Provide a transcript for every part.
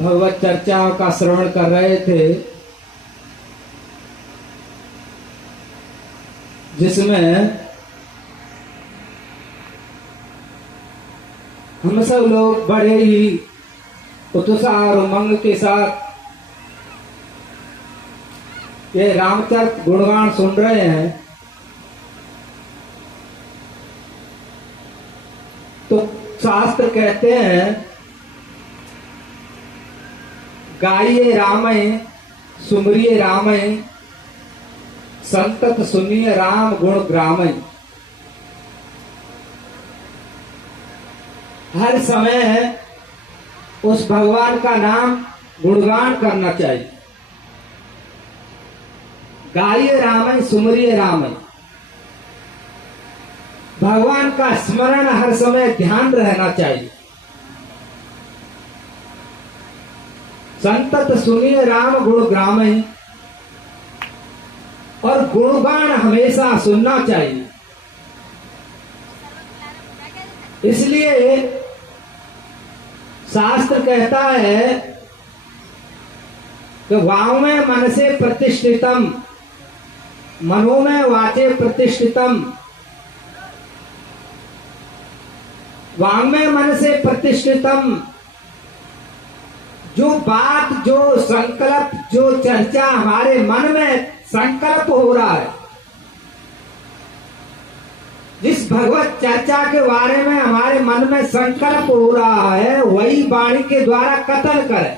भगवत चर्चाओं का श्रवण कर रहे थे, जिसमें हम सब लोग बड़े ही उत्साह और उमंग के साथ ये रामचरित गुणगान सुन रहे हैं। तो शास्त्र कहते हैं, गाइए रामय सुमरिए रामय, संतत सुनिए राम गुण ग्रामय। हर समय उस भगवान का नाम गुणगान करना चाहिए। गाइए रामय सुमरिए रामय, भगवान का स्मरण हर समय ध्यान रहना चाहिए। संतत सुनिए राम गुण ग्रामय, और गुणगान हमेशा सुनना चाहिए। इसलिए शास्त्र कहता है कि वाव में मन से प्रतिष्ठितम, मनो में वाचे प्रतिष्ठितम। वांग में मन से प्रतिष्ठितम, जो बात, जो संकल्प, जो चर्चा हमारे मन में संकल्प हो रहा है, जिस भगवत चर्चा के बारे में हमारे मन में संकल्प हो रहा है, वही वाणी के द्वारा कथन करें,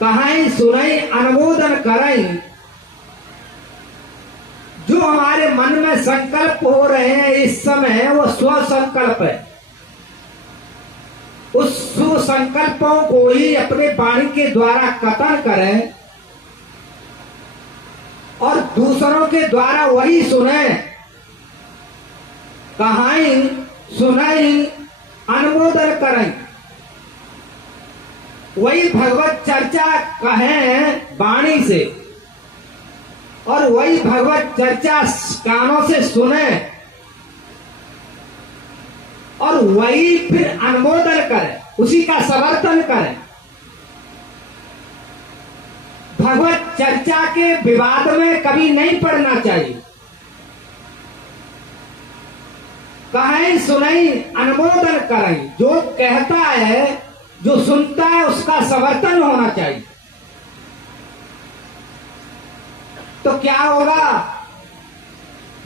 कहाई सुनाई अनुमोदन करें। जो हमारे मन में संकल्प हो रहे हैं इस समय, वो स्व संकल्प है। उस स्व संकल्पों को ही अपने वाणी के द्वारा कथन करें और दूसरों के द्वारा वही सुने, कहाई सुनाई अनुमोदन करें। वही भगवत चर्चा कहें वाणी से, और वही भगवत चर्चा कानों से सुने, और वही फिर अनुमोदन करें, उसी का समर्थन करें। भगवत चर्चा के विवाद में कभी नहीं पड़ना चाहिए। कहें सुनाई अनुमोदन करें, जो कहता है, जो सुनता है, उसका समर्थन होना चाहिए। तो क्या होगा?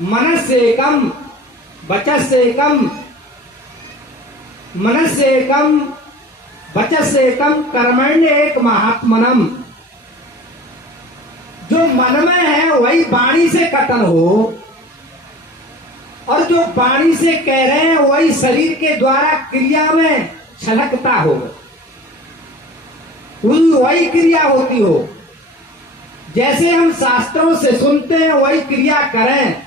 मनस से कम बचत से कम, मनस से कम बचत से कम कर्मण्य एक महात्मनम। जो मन में है वही वाणी से कथन हो, और जो वाणी से कह रहे हैं वही शरीर के द्वारा क्रिया में छलकता हो, वही क्रिया होती हो। जैसे हम शास्त्रों से सुनते हैं वही क्रिया करें,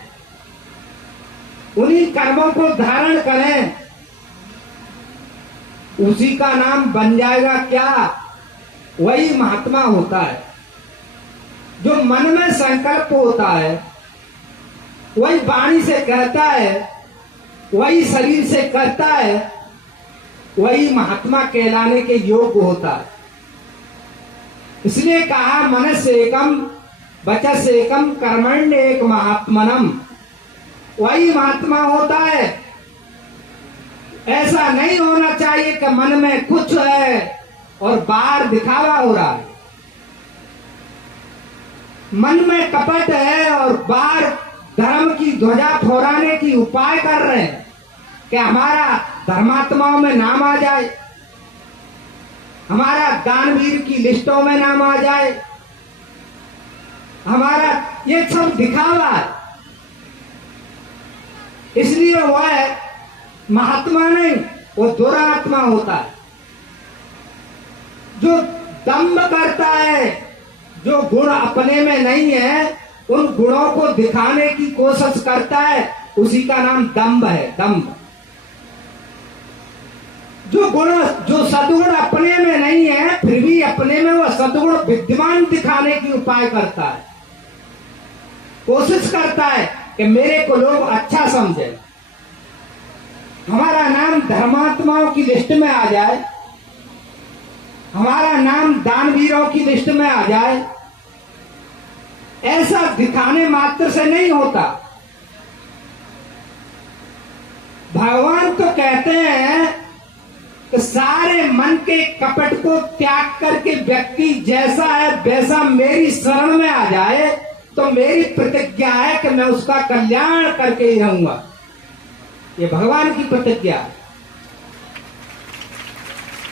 उन्हीं कर्मों को धारण करें, उसी का नाम बन जाएगा क्या? वही महात्मा होता है। जो मन में संकल्प होता है वही वाणी से कहता है, वही शरीर से करता है, वही महात्मा कहलाने के योग्य होता है। इसलिए कहा मन से कम बचत से कम कर्मण्य एक महात्मनम। वही महात्मा होता है। ऐसा नहीं होना चाहिए कि मन में कुछ है और बाहर दिखावा हो रहा है। मन में कपट है और बाहर धर्म की ध्वजा फहराने की उपाय कर रहे हैं कि हमारा धर्मात्माओं में नाम आ जाए, हमारा दानवीर की लिस्टों में नाम आ जाए, हमारा ये सब दिखावा है। इसलिए वह महात्मा नहीं, वो दुरात्मा होता है। जो दंभ करता है, जो गुण अपने में नहीं है, उन गुणों को दिखाने की कोशिश करता है, उसी का नाम दंभ है। दंभ। जो गुण, जो सद्गुण अपने में नहीं है, फिर भी अपने में वह सद्गुण विद्यमान दिखाने की उपाय करता है, कोशिश करता है कि मेरे को लोग अच्छा समझे, हमारा नाम धर्मात्माओं की लिस्ट में आ जाए, हमारा नाम दानवीरों की लिस्ट में आ जाए, ऐसा दिखाने मात्र से नहीं होता। भगवान तो कहते हैं कि सारे मन के कपट को त्याग करके व्यक्ति जैसा है वैसा मेरी शरण में आ जाए तो मेरी प्रतिज्ञा है कि मैं उसका कल्याण करके ही रहूंगा। ये भगवान की प्रतिज्ञा है।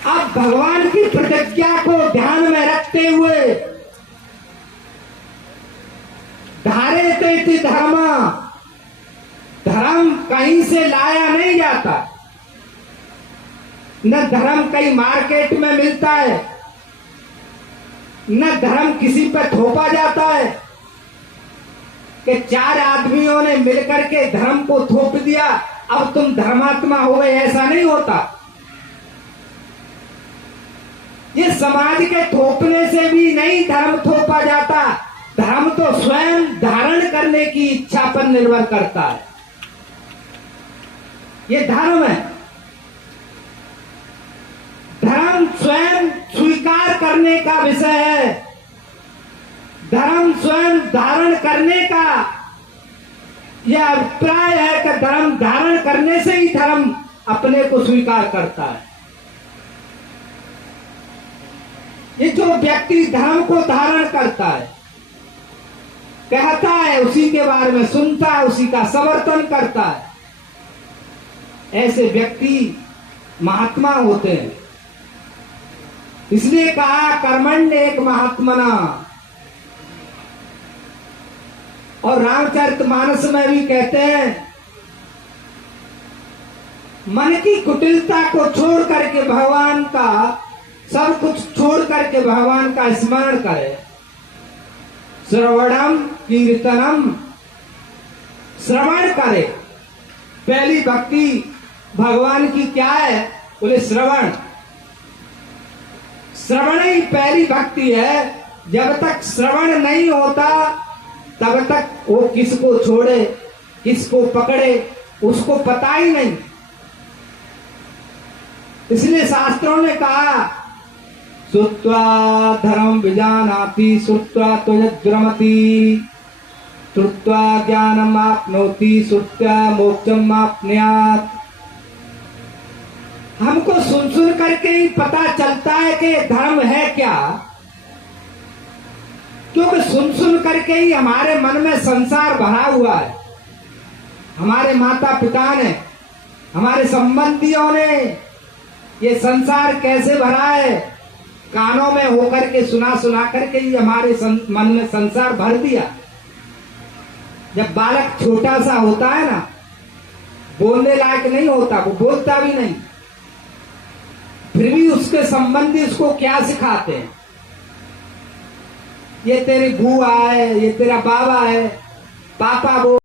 अब भगवान की प्रतिज्ञा को ध्यान में रखते हुए धारेते धर्म, धर्म कहीं से लाया नहीं जाता, न धर्म कहीं मार्केट में मिलता है, न धर्म किसी पर थोपा जाता है कि चार आदमियों ने मिलकर के धर्म को थोप दिया अब तुम धर्मात्मा हो गए, ऐसा नहीं होता। ये समाज के थोपने से भी नहीं धर्म थोपा जाता, धर्म तो स्वयं धारण करने की इच्छा पर निर्भर करता है। ये धर्म है, धर्म स्वयं स्वीकार करने का विषय है, धर्म स्वयं धारण करने का यह अभिप्राय है कि धर्म धारण करने से ही धर्म अपने को स्वीकार करता है। ये जो व्यक्ति धर्म को धारण करता है, कहता है उसी के बारे में, सुनता है उसी का समर्थन करता है, ऐसे व्यक्ति महात्मा होते हैं। इसलिए कहा कर्मण्य एक महात्मना, और रामचरितमानस में भी कहते हैं मन की कुटिलता को छोड़ करके भगवान का, सब कुछ छोड़ करके भगवान का स्मरण करे। श्रवणम कीर्तनम, श्रवण करे। पहली भक्ति भगवान की क्या है? बोले श्रवण। श्रवण ही पहली भक्ति है। जब तक श्रवण नहीं होता तब तक वो किसको छोड़े किसको पकड़े उसको पता ही नहीं। इसलिए शास्त्रों ने कहा श्रुत्वा धर्म विजानाति श्रुत्वा त्वयद्रमति, श्रुत्वा ज्ञानम आपनोति श्रुत्वा मोक्षम आपनुयात्। हमको सुन सुन करके ही पता चलता है कि धर्म है क्या, क्योंकि सुन सुन करके ही हमारे मन में संसार भरा हुआ है। हमारे माता पिता ने, हमारे संबंधियों ने ये संसार कैसे भरा है, कानों में होकर के सुना सुना करके ही हमारे मन में संसार भर दिया। जब बालक छोटा सा होता है ना, बोलने लायक नहीं होता, वो बोलता भी नहीं, फिर भी उसके संबंधी उसको क्या सिखाते हैं? ये तेरी बुआ है, ये तेरा बाबा है, पापा वो